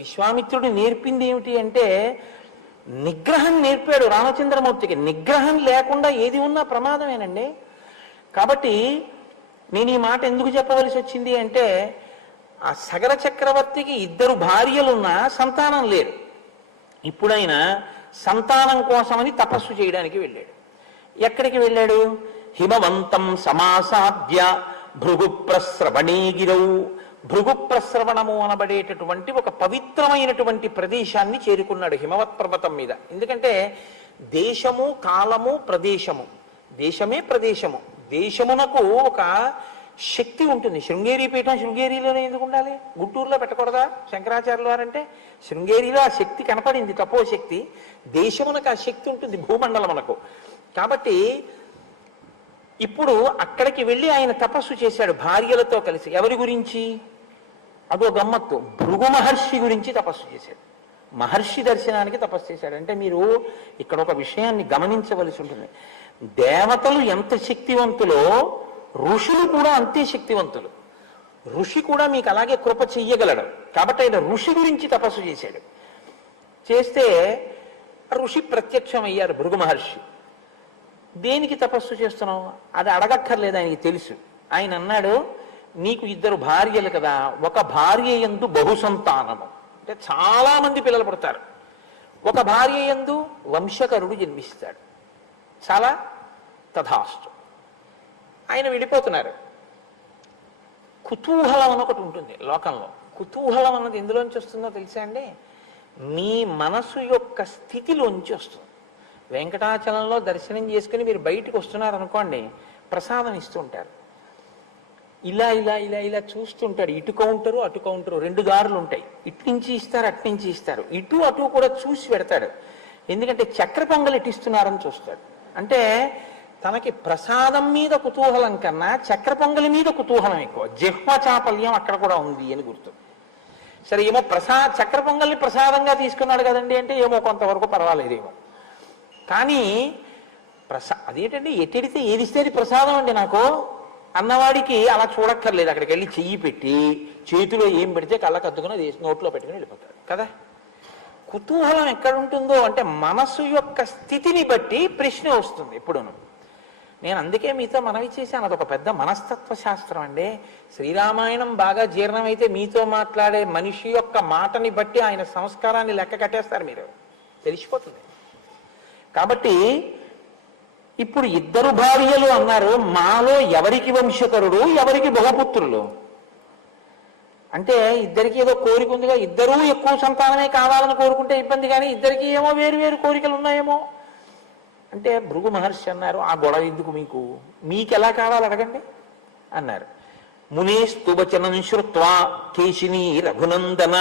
విశ్వామిత్రుడు నేర్పింది ఏమిటి అంటే నిగ్రహం నేర్పాడు రామచంద్రమూర్తికి. నిగ్రహం లేకుండా ఏది ఉన్నా ప్రమాదమేనండి. కాబట్టి నేను ఈ మాట ఎందుకు చెప్పవలసి వచ్చింది అంటే, ఆ సగర చక్రవర్తికి 2 భార్యలున్నా సంతానం లేరు. ఇప్పుడైనా సంతానం కోసమని తపస్సు చేయడానికి వెళ్ళాడు. ఎక్కడికి వెళ్ళాడు? హిమవంతం సమాసాద్య భృగు ప్రస్రవణీగిరౌ. భృగు ప్రస్రవణము అనబడేటటువంటి ఒక పవిత్రమైనటువంటి ప్రదేశాన్ని చేరుకున్నాడు హిమవత్ పర్వతం మీద. ఎందుకంటే దేశము కాలము ప్రదేశము, దేశమే ప్రదేశము, దేశమునకు ఒక శక్తి ఉంటుంది. శృంగేరి పీఠం శృంగేరిలోనే ఎందుకు ఉండాలి? గుంటూరులో పెట్టకూడదా శంకరాచార్యుల వారంటే? శృంగేరిలో ఆ శక్తి కనపడింది, తపోశక్తి. దేశమునకు ఆ శక్తి ఉంటుంది, భూమండలమునకు. కాబట్టి ఇప్పుడు అక్కడికి వెళ్ళి ఆయన తపస్సు చేశాడు భార్యలతో కలిసి. ఎవరి గురించి? అదో గమ్మత్తు, భృగు మహర్షి గురించి తపస్సు చేశాడు. మహర్షి దర్శనానికి తపస్సు చేశాడు. అంటే మీరు ఇక్కడ ఒక విషయాన్ని గమనించవలసి ఉంటుంది. దేవతలు ఎంత శక్తివంతులో ఋషులు కూడా అంతే శక్తివంతులు. ఋషి కూడా మీకు అలాగే కృప చెయ్యగలడు. కాబట్టి ఆయన ఋషి గురించి తపస్సు చేశాడు. చేస్తే ఋషి ప్రత్యక్షమయ్యారు భృగు మహర్షి. దేనికి తపస్సు చేస్తున్నావు? అది అడగక్కర్లేదు, ఆయనకి తెలుసు. ఆయన అన్నాడు, నీకు 2 భార్యలు కదా, ఒక భార్య యందు బహుసంతానము, అంటే చాలా మంది పిల్లలు పుడతారు. ఒక భార్య యందు వంశకరుడు జన్మిస్తాడు. చాలా తథాస్తు. ఆయన వెళ్ళిపోతున్నారు. కుతూహలం అని ఒకటి ఉంటుంది లోకంలో. కుతూహలం అన్నది ఎందులోంచి వస్తుందో తెలుసా అండి? మీ మనసు యొక్క స్థితిలోంచి వస్తుంది. వెంకటాచలంలో దర్శనం చేసుకుని మీరు బయటకు వస్తున్నారు అనుకోండి, ప్రసాదం ఇస్తుంటారు. ఇలా ఇలా ఇలా ఇలా చూస్తుంటాడు. ఇటు కౌంటరు అటు కౌంటరు, 2 దారులు ఉంటాయి. ఇటు నుంచి ఇస్తారు, అటు నుంచి ఇస్తారు. ఇటు అటు కూడా చూసి పెడతాడు. ఎందుకంటే చక్ర పొంగల్ ఇటిస్తున్నారని చూస్తాడు. అంటే తనకి ప్రసాదం మీద కుతూహలం కన్నా చక్ర పొంగలి మీద కుతూహలం ఎక్కువ. జిహ్వ చాపల్యం అక్కడ కూడా ఉంది అని గుర్తు. సరే, ఏమో చక్ర పొంగల్ని ప్రసాదంగా తీసుకున్నాడు కదండి అంటే ఏమో కొంతవరకు పర్వాలేదేమో. కానీ అదేంటండి, ఎట్టెడితే ఏదిస్తే అది ప్రసాదం అండి నాకు అన్నవాడికి అలా చూడక్కర్లేదు. అక్కడికి వెళ్ళి చెయ్యి పెట్టి చేతిలో ఏం పెడితే కళ్ళకు అద్దుకుని నోట్లో పెట్టుకుని వెళ్ళిపోతాడు కదా. కుతూహలం ఎక్కడుంటుందో అంటే మనసు యొక్క స్థితిని బట్టి ప్రశ్న వస్తుంది ఎప్పుడూను. నేను అందుకే మీతో మనవి చేశాను, అదొక పెద్ద మనస్తత్వ శాస్త్రం అండి. శ్రీరామాయణం బాగా జీర్ణమైతే మీతో మాట్లాడే మనిషి యొక్క మాటని బట్టి ఆయన సంస్కారాన్ని లెక్క కట్టేస్తారు, మీరు తెలిసిపోతుంది. కాబట్టి ఇప్పుడు 2 భార్యలు అన్నారు. మాలో ఎవరికి వంశకరుడు, ఎవరికి బహుపుత్రులు? అంటే ఇద్దరికి ఏదో కోరిక ఉందిగా, 2 ఎక్కువ సంతానమే కావాలని కోరుకుంటే ఇబ్బంది, కానీ ఇద్దరికి ఏమో వేరు వేరు కోరికలు ఉన్నాయేమో. అంటే భృగు మహర్షి అన్నారు, ఆ గొడవ ఎందుకు మీకు ఎలా కావాలి అడగండి అన్నారు. మునేస్తు వచనం శ్రుత్వా కేశిని రఘునందన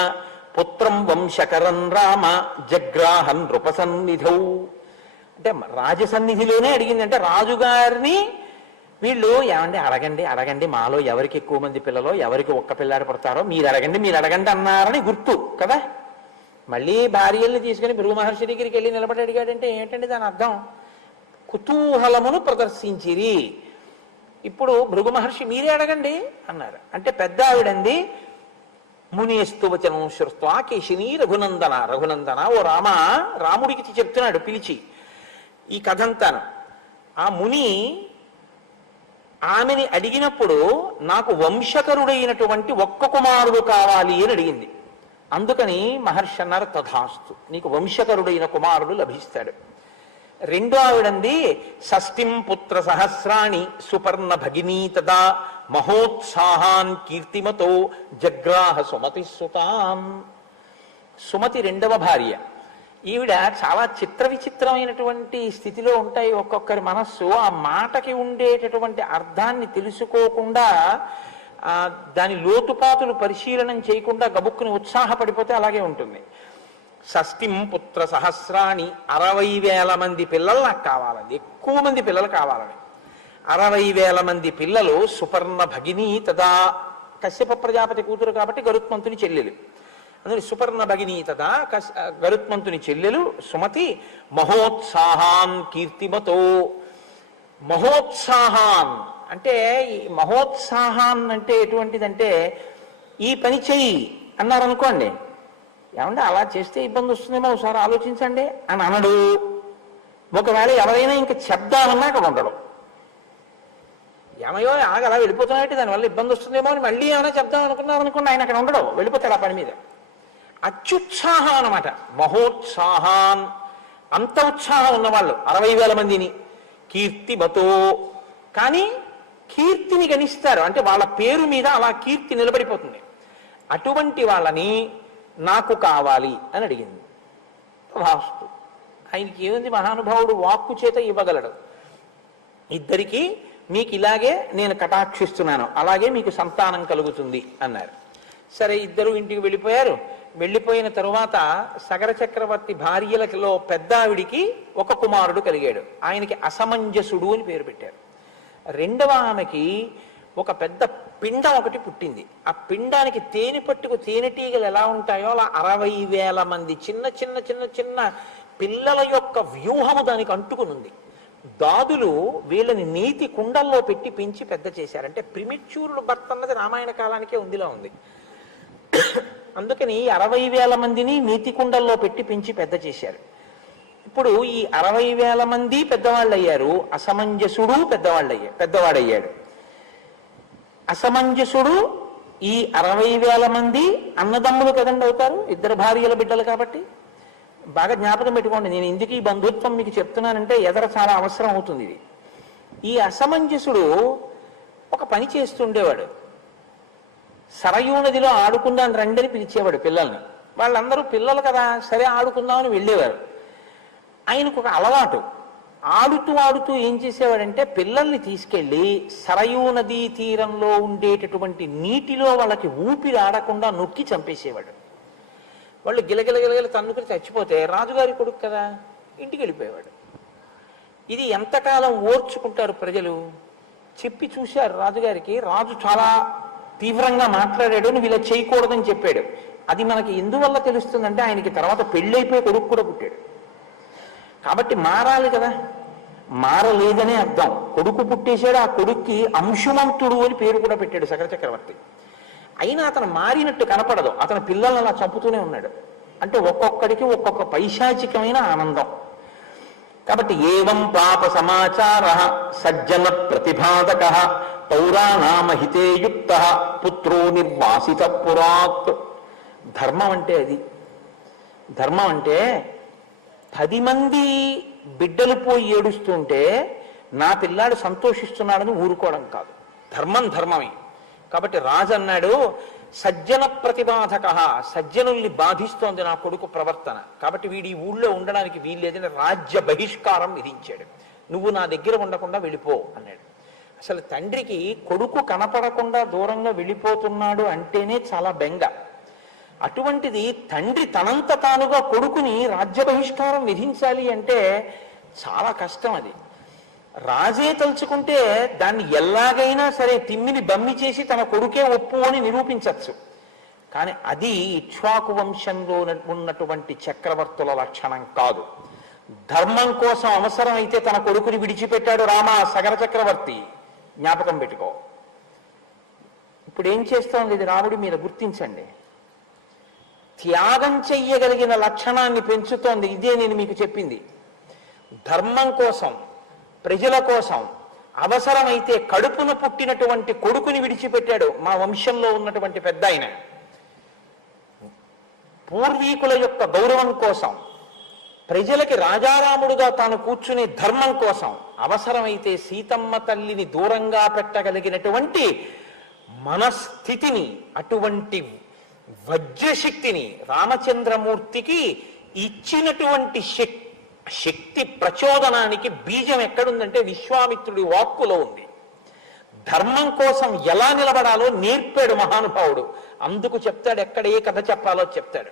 పుత్రం వంశకరం రామ జగ్రాహన్ నృపసన్నిధౌ. అంటే రాజసన్నిధిలోనే అడిగింది. అంటే రాజుగారిని వీళ్ళు ఏమండి అడగండి అడగండి, మాలో ఎవరికి ఎక్కువ మంది పిల్లలో, ఎవరికి ఒక్క పిల్లాడు పడతారో మీరు అడగండి అన్నారని గుర్తు కదా. మళ్ళీ భార్యల్ని తీసుకుని భృగు మహర్షి దగ్గరికి వెళ్ళి నిలబడి అడిగాడంటే ఏంటండి దాని అర్థం? కుతూహలమును ప్రదర్శించిరి. ఇప్పుడు భృగు మహర్షి మీరే అడగండి అన్నారు. అంటే పెద్ద ఆవిడంది, మునేస్తు వచనం శ్రుత్వా కేశిని రఘునందన ఓ రామ, రాముడికి చెప్తున్నాడు పిలిచి ఈ కథంతాను. ఆ ముని ఆమెని అడిగినప్పుడు నాకు వంశకరుడైనటువంటి ఒక్క కుమారుడు కావాలి అని అడిగింది. అందుకని మహర్షి అన్నారు, తథాస్తు, నీకు వంశకరుడైన కుమారుడు లభిస్తాడు. రెండో ఆవిడంది, షష్ఠిం పుత్ర సహస్రాణి సుపర్ణ భగినీ తదా మహోత్సాహాన్ కీర్తిమతో జగ్రాహ సుమతి సుతాం. సుమతి 2వ భార్య. ఈవిడ చాలా చిత్ర విచిత్రమైనటువంటి స్థితిలో ఉంటాయి ఒక్కొక్కరి మనస్సు. ఆ మాటకి ఉండేటటువంటి అర్థాన్ని తెలుసుకోకుండా, దాని లోతుపాతులు పరిశీలనం చేయకుండా గబుక్కుని ఉత్సాహపడిపోతే అలాగే ఉంటుంది. షష్ఠిం పుత్ర సహస్రాణి, 60,000 మంది పిల్లలు నాకు కావాలని, ఎక్కువ మంది పిల్లలు కావాలని. 60,000 మంది పిల్లలు. సుపర్ణ భగినీ తదా, కశ్యప ప్రజాపతి కూతురు కాబట్టి గరుత్మంతుని చెల్లెలు. అందులో సుపర్ణ భగినీ తదా గరుత్మంతుని చెల్లెలు సుమతి. మహోత్సాహాన్ కీర్తిమతో. మహోత్సాహాన్ అంటే, ఈ మహోత్సాహాన్ అంటే ఎటువంటిదంటే, ఈ పని చెయ్యి అన్నారనుకోండి, ఏమంటే అలా చేస్తే ఇబ్బంది వస్తుందేమో ఒకసారి ఆలోచించండి అని అనడు. ఒకవేళ ఎవరైనా ఇంకా చెప్దామన్నా అక్కడ ఉండడు. ఏమయ్యో ఆగ అలా వెళ్ళిపోతున్నాయంటే దానివల్ల ఇబ్బంది వస్తుందేమో అని మళ్ళీ ఏమైనా చెప్దాం అనుకున్నారనుకోండి, ఆయన అక్కడ ఉండడు, వెళ్ళిపోతాడు ఆ పని మీద. అత్యుత్సాహం అనమాట, మహోత్సాహాన్. అంత ఉత్సాహం ఉన్నవాళ్ళు 60,000 మందిని కీర్తిమతో, కానీ కీర్తిని గణిస్తారు, అంటే వాళ్ళ పేరు మీద అలా కీర్తి నిలబడిపోతుంది. అటువంటి వాళ్ళని నాకు కావాలి అని అడిగింది. రాస్తు ఆయనకి ఏముంది, మహానుభావుడు వాక్కు చేత ఇవ్వగలడు. ఇద్దరికి మీకు ఇలాగే నేను కటాక్షిస్తున్నాను, అలాగే మీకు సంతానం కలుగుతుంది అన్నారు. సరే, ఇద్దరు ఇంటికి వెళ్ళిపోయారు. వెళ్ళిపోయిన తరువాత సగర చక్రవర్తి భార్యలలో పెద్ద ఆవిడికి ఒక కుమారుడు కలిగాడు. ఆయనకి అసమంజసుడు అని పేరు పెట్టారు. రెండవ ఆమెకి ఒక పెద్ద పిండం ఒకటి పుట్టింది. ఆ పిండానికి తేనె పట్టుకు తేనెటీగలు ఎలా ఉంటాయో అలా 60,000 మంది చిన్న చిన్న చిన్న చిన్న పిల్లల యొక్క వ్యూహము దానికి అంటుకునుంది. దాదులు వీళ్ళని నీతి కుండల్లో పెట్టి పెంచి పెద్ద చేశారు. అంటే ప్రిమిచ్యూర్లు బర్త్ అన్నది రామాయణ కాలానికే ఉందిలా ఉంది. అందుకని 60,000 మందిని నీతి కుండల్లో పెట్టి పెంచి పెద్ద చేశారు. ఇప్పుడు ఈ 60,000 మంది పెద్దవాళ్ళు అయ్యారు. అసమంజసుడు పెద్దవాడయ్యాడు. అసమంజసుడు ఈ 60,000 మంది అన్నదమ్ములు కదండి అవుతారు, ఇద్దరు భార్యల బిడ్డలు కాబట్టి. బాగా జ్ఞాపకం పెట్టుకోండి, నేను ఎందుకు ఈ బంధుత్వం మీకు చెప్తున్నానంటే ఎదర చాలా అవసరం అవుతుంది ఇది. ఈ అసమంజసుడు ఒక పని చేస్తుండేవాడు. సరయూ నదిలో ఆడుకుందాం రండని పిలిచేవాడు పిల్లల్ని. వాళ్ళందరూ పిల్లలు కదా, సరే ఆడుకుందామని వెళ్ళేవారు. ఆయనకు ఒక అలవాటు, ఆడుతూ ఏం చేసేవాడంటే పిల్లల్ని తీసుకెళ్లి సరయూ నదీ తీరంలో ఉండేటటువంటి నీటిలో వాళ్ళకి ఊపిరి ఆడకుండా నొక్కి చంపేసేవాడు. వాళ్ళు గిలగిలగిలగిల తన్నుకుని చచ్చిపోతే రాజుగారి కొడుకు కదా, ఇంటికి వెళ్ళిపోయేవాడు. ఇది ఎంతకాలం ఓర్చుకుంటారు ప్రజలు? చెప్పి చూశారు రాజుగారికి. రాజు చాలా తీవ్రంగా మాట్లాడాడు, నువ్వు ఇలా చేయకూడదని చెప్పాడు. అది మనకి ఎందువల్ల తెలుస్తుందంటే ఆయనకి తర్వాత పెళ్ళైపోయి కొడుకు కూడా పుట్టాడు కాబట్టి మారాలి కదా. మారలేదనే అర్థం. కొడుకు పుట్టేశాడు, ఆ కొడుక్కి అంశుమంతుడు అని పేరు కూడా పెట్టాడు సగర చక్రవర్తి. అయినా అతను మారినట్టు కనపడదు, అతను పిల్లల్ని అలా చంపుతూనే ఉన్నాడు. అంటే ఒక్కొక్కడికి ఒక్కొక్క పైశాచికమైన ఆనందం. కాబట్టి ఏవం పాప సమాచార సజ్జన ప్రతిపాదక పౌరాణామహితే యుక్త పుత్రో నిర్వాసిత పురాత్. ధర్మం అంటే అది. ధర్మం అంటే 10 మంది బిడ్డలు పోయి ఏడుస్తుంటే నా పిల్లాడు సంతోషిస్తున్నాడని ఊరుకోవడం కాదు. ధర్మం ధర్మమే. కాబట్టి రాజు అన్నాడు, సజ్జన ప్రతిబాధక, సజ్జనుల్ని బాధిస్తోంది నా కొడుకు ప్రవర్తన, కాబట్టి వీడి ఊళ్ళో ఉండడానికి వీల్లేదని రాజ్య బహిష్కారం విధించాడు. నువ్వు నా దగ్గర ఉండకుండా వెళ్ళిపో అన్నాడు. అసలు తండ్రికి కొడుకు కనపడకుండా దూరంగా వెళ్ళిపోతున్నాడు అంటేనే చాలా బెంగ. అటువంటిది తండ్రి తనంత తానుగా కొడుకుని రాజ్య బహిష్కారం విధించాలి అంటే చాలా కష్టం. అది రాజే తలుచుకుంటే దాన్ని ఎలాగైనా సరే తిమ్మిని బమ్మి చేసి తన కొడుకే ఒప్పు అని నిరూపించవచ్చు. కానీ అది ఇక్ష్వాకు వంశంలో ఉన్నటువంటి చక్రవర్తుల లక్షణం కాదు. ధర్మం కోసం అవసరమైతే తన కొడుకుని విడిచిపెట్టాడు రామ సగర చక్రవర్తి. జ్ఞాపకం పెట్టుకో. ఇప్పుడు ఏం చేస్తోంది ఇది రాముడి మీద గుర్తించండి. త్యాగం చెయ్యగలిగిన లక్షణాన్ని పెంచుతోంది. ఇదే నేను మీకు చెప్పింది. ధర్మం కోసం, ప్రజల కోసం అవసరమైతే కడుపున పుట్టినటువంటి కొడుకుని విడిచిపెట్టాడు మా వంశంలో ఉన్నటువంటి పెద్ద ఆయన. పూర్వీకుల యొక్క గౌరవం కోసం, ప్రజలకి రాజారాముడుగా తాను కూర్చునే ధర్మం కోసం అవసరమైతే సీతమ్మ తల్లిని దూరంగా పెట్టగలిగినటువంటి మనస్థితిని, అటువంటి వజ్రశక్తిని రామచంద్రమూర్తికి ఇచ్చినటువంటి శక్తి ప్రచోదనానికి బీజం ఎక్కడుందంటే విశ్వామిత్రుడి వాక్కులో ఉంది. ధర్మం కోసం ఎలా నిలబడాలో నేర్పాడు మహానుభావుడు. అందుకు చెప్తాడు, ఎక్కడ ఏ కథ చెప్పాలో చెప్తాడు.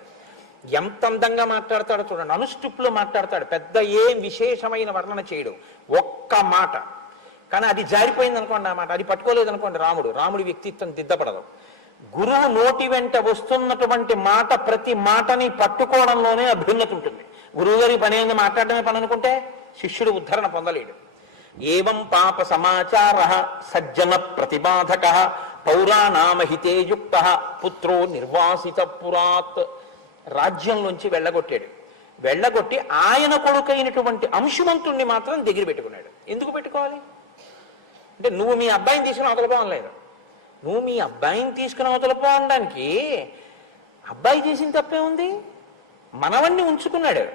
ఎంత అందంగా మాట్లాడతాడో చూడండి. అనుష్టుప్లో మాట్లాడతాడు, పెద్ద ఏం విశేషమైన వర్ణన చేయడు, ఒక్క మాట. కానీ అది జారిపోయింది అనుకోండి, ఆ మాట అది పట్టుకోలేదనుకోండి రాముడి వ్యక్తిత్వం దిద్దపడదు. గురువు నోటి వెంట వస్తున్నటువంటి మాట, ప్రతి మాటని పట్టుకోవడంలోనే అభ్యున్నతి ఉంటుంది. గురువు గారి పని ఏంది మాట్లాడమే పని అనుకుంటే శిష్యుడు ఉద్ధరణ పొందలేడు. ఏవం పాప సమాచార సజ్జన ప్రతిబాధక పౌరాణామహితే యుక్త పుత్రో నిర్వాసిత పురాత్. రాజ్యంలోంచి వెళ్ళగొట్టాడు. వెళ్ళగొట్టి ఆయన కొడుకైనటువంటి అంశుమంతుణ్ణి మాత్రం దగ్గర పెట్టుకున్నాడు. ఎందుకు పెట్టుకోవాలి అంటే, నువ్వు మీ అబ్బాయిని తీసుకుని అవతలపోవలేదు. నువ్వు మీ అబ్బాయిని తీసుకుని అవతలపోవడానికి అబ్బాయి చేసిన తప్పే ఉంది. మనవణ్ణి ఉంచుకున్నాడు.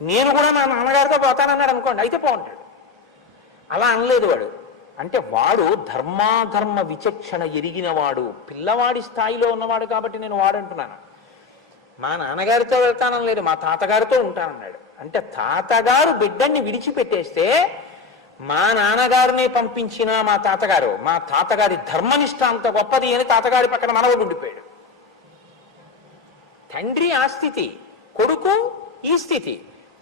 నేను కూడా నా నాన్నగారితో పోతానన్నాడు అనుకోండి, అయితే బాగుంటాడు. అలా అనలేదు వాడు. అంటే వాడు ధర్మాధర్మ విచక్షణ ఎరిగినవాడు, పిల్లవాడి స్థాయిలో ఉన్నవాడు కాబట్టి నేను వాడంటున్నాను. మా నాన్నగారితో వెళ్తానని లేదు, మా తాతగారితో ఉంటానన్నాడు. అంటే తాతగారు బిడ్డని విడిచిపెట్టేస్తే మా నాన్నగారిని పంపించిన మా తాతగారి ధర్మనిష్ట అంత గొప్పది అని తాతగారి పక్కన మనవడు ఉండిపోయాడు. తండ్రి ఆ స్థితి, కొడుకు ఈ స్థితి,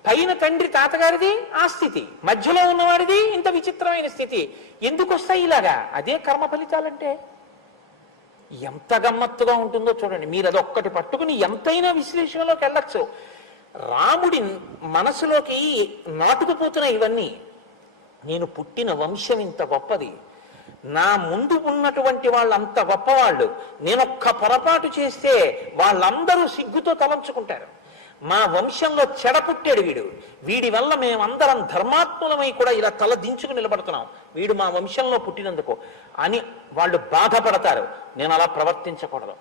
పైన తండ్రి తాతగారిది ఆ స్థితి, మధ్యలో ఉన్నవాడిది ఇంత విచిత్రమైన స్థితి. ఎందుకు వస్తాయి ఇలాగా? అదే కర్మ ఫలితాలంటే. ఎంత గమ్మత్తుగా ఉంటుందో చూడండి. మీరు అదొక్కటి పట్టుకుని ఎంతైనా విశ్లేషణలోకి వెళ్ళచ్చు. రాముడి మనసులోకి నాటుకుపోతున్నాయి ఇవన్నీ. నేను పుట్టిన వంశం ఇంత గొప్పది, నా ముందు ఉన్నటువంటి వాళ్ళు అంత గొప్పవాళ్ళు, నేనొక్క పొరపాటు చేస్తే వాళ్ళందరూ సిగ్గుతో తలంచుకుంటారు. మా వంశంలో చెడ పుట్టాడు వీడి వల్ల మేమందరం ధర్మాత్ములమై కూడా ఇలా తల దించుకు నిలబడుతున్నాం, వీడు మా వంశంలో పుట్టినందుకు అని వాళ్ళు బాధపడతారు. నేను అలా ప్రవర్తించకూడదు.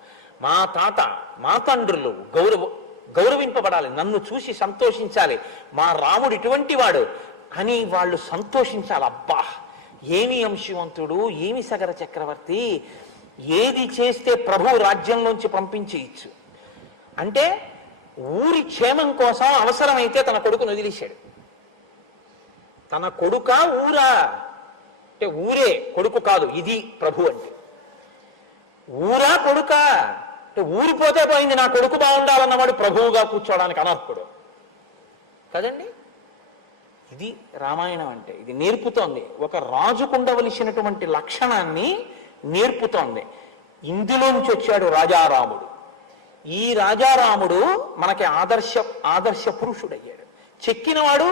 మా తాత మా తండ్రులు గౌరవింపబడాలి, నన్ను చూసి సంతోషించాలి, మా రాముడు ఇటువంటి వాడు అని వాళ్ళు సంతోషించాలి. అబ్బా ఏమి అంశువంతుడు, ఏమి సగర చక్రవర్తి, ఏది చేస్తే ప్రభు రాజ్యంలోంచి పంపించేయచ్చు అంటే ఊరి క్షేమం కోసం అవసరమైతే తన కొడుకును వదిలేశాడు. తన కొడుక ఊరా అంటే ఊరే కొడుకు కాదు, ఇది ప్రభు అంటే. ఊరా కొడుక అంటే ఊరిపోతే పోయింది, నా కొడుకు బాగుండాలన్నవాడు ప్రభువుగా కూర్చోవడానికి అనర్హుడు కదండి. ఇది రామాయణం అంటే. ఇది నేర్పుతోంది, ఒక రాజుకు ఉండవలసినటువంటి లక్షణాన్ని నేర్పుతోంది. ఇందులోంచి వచ్చాడు రాజారాముడు. ఈ రాజారాముడు మనకి ఆదర్శ పురుషుడయ్యాడు. చెక్కినవాడు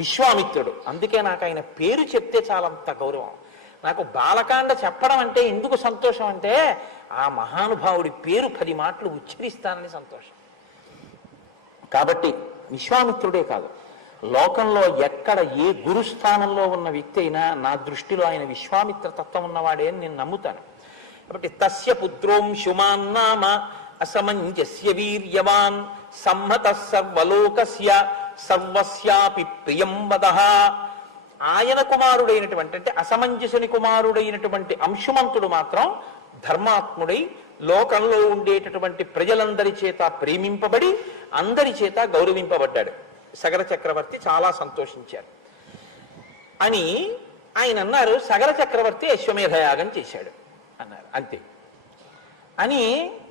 విశ్వామిత్రుడు. అందుకే నాకు ఆయన పేరు చెప్తే చాలంత గౌరవం. నాకు బాలకాండ చెప్పడం అంటే ఎందుకు సంతోషం అంటే, ఆ మహానుభావుడి పేరు 10 మాటలు ఉచ్చరిస్తానని సంతోషం. కాబట్టి విశ్వామిత్రుడే కాదు, లోకంలో ఎక్కడ ఏ గురుస్థానంలో ఉన్న వ్యక్తి అయినా నా దృష్టిలో ఆయన విశ్వామిత్ర తత్వం ఉన్నవాడే అని నేను నమ్ముతాను. కాబట్టి తస్య పుత్రోంశుమాన్ నామ అసమంజస్య వీర్యవాన్ సమ్మత సర్వలోకస్య సర్వస్యాపి ప్రియం వదః. ఆయన కుమారుడైనటువంటి అంటే అసమంజసుని కుమారుడైనటువంటి అంశుమంతుడు మాత్రం ధర్మాత్ముడై లోకంలో ఉండేటటువంటి ప్రజలందరి చేత ప్రేమింపబడి అందరి చేత గౌరవింపబడ్డాడు. సగర చక్రవర్తి చాలా సంతోషించారు అని ఆయన అన్నారు. సగర చక్రవర్తి అశ్వమేధయాగం చేశాడు అన్నారు, అంతే అని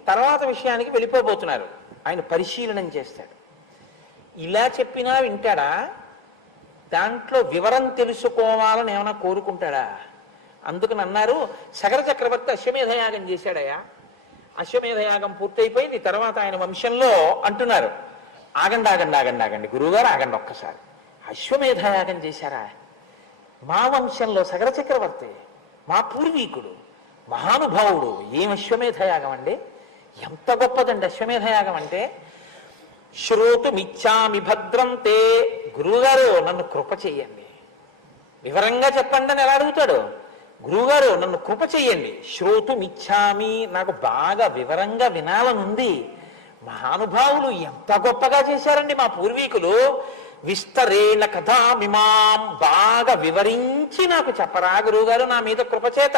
తర్వాత విషయానికి వెళ్ళిపోబోతున్నారు. ఆయన పరిశీలనం చేస్తాడు. ఇలా చెప్పినా వింటాడా? దాంట్లో వివరం తెలుసుకోవాలని ఏమైనా కోరుకుంటాడా? అందుకని అన్నారు, సగర చక్రవర్తి అశ్వమేధయాగం చేశాడయా, అశ్వమేధయాగం పూర్తయిపోయింది. తర్వాత ఆయన వంశంలో అంటున్నారు, ఆగండి గురువుగారు ఆగండి ఒక్కసారి, అశ్వమేధయాగం చేశారా? మా వంశంలో సగర చక్రవర్తి మా పూర్వీకుడు మహానుభావుడు, ఏం అశ్వమేధయాగం అండి, ఎంత గొప్పదండి అశ్వమేధయాగం అంటే. శ్రోతుమిచ్చామి భద్రంతే, గురువుగారు నన్ను కృప చెయ్యండి, వివరంగా చెప్పండి అని ఎలా అడుగుతాడు. గురువుగారు నన్ను కృప చెయ్యండి, శ్రోతుమిచ్చామి, నాకు బాగా వివరంగా వినాలనుంది. మహానుభావులు ఎంత గొప్పగా చేశారండి మా పూర్వీకులు, విస్తరేణ కథామిమాం, బాగా వివరించి నాకు చెప్పరా గురువుగారు, నా మీద కృపచేత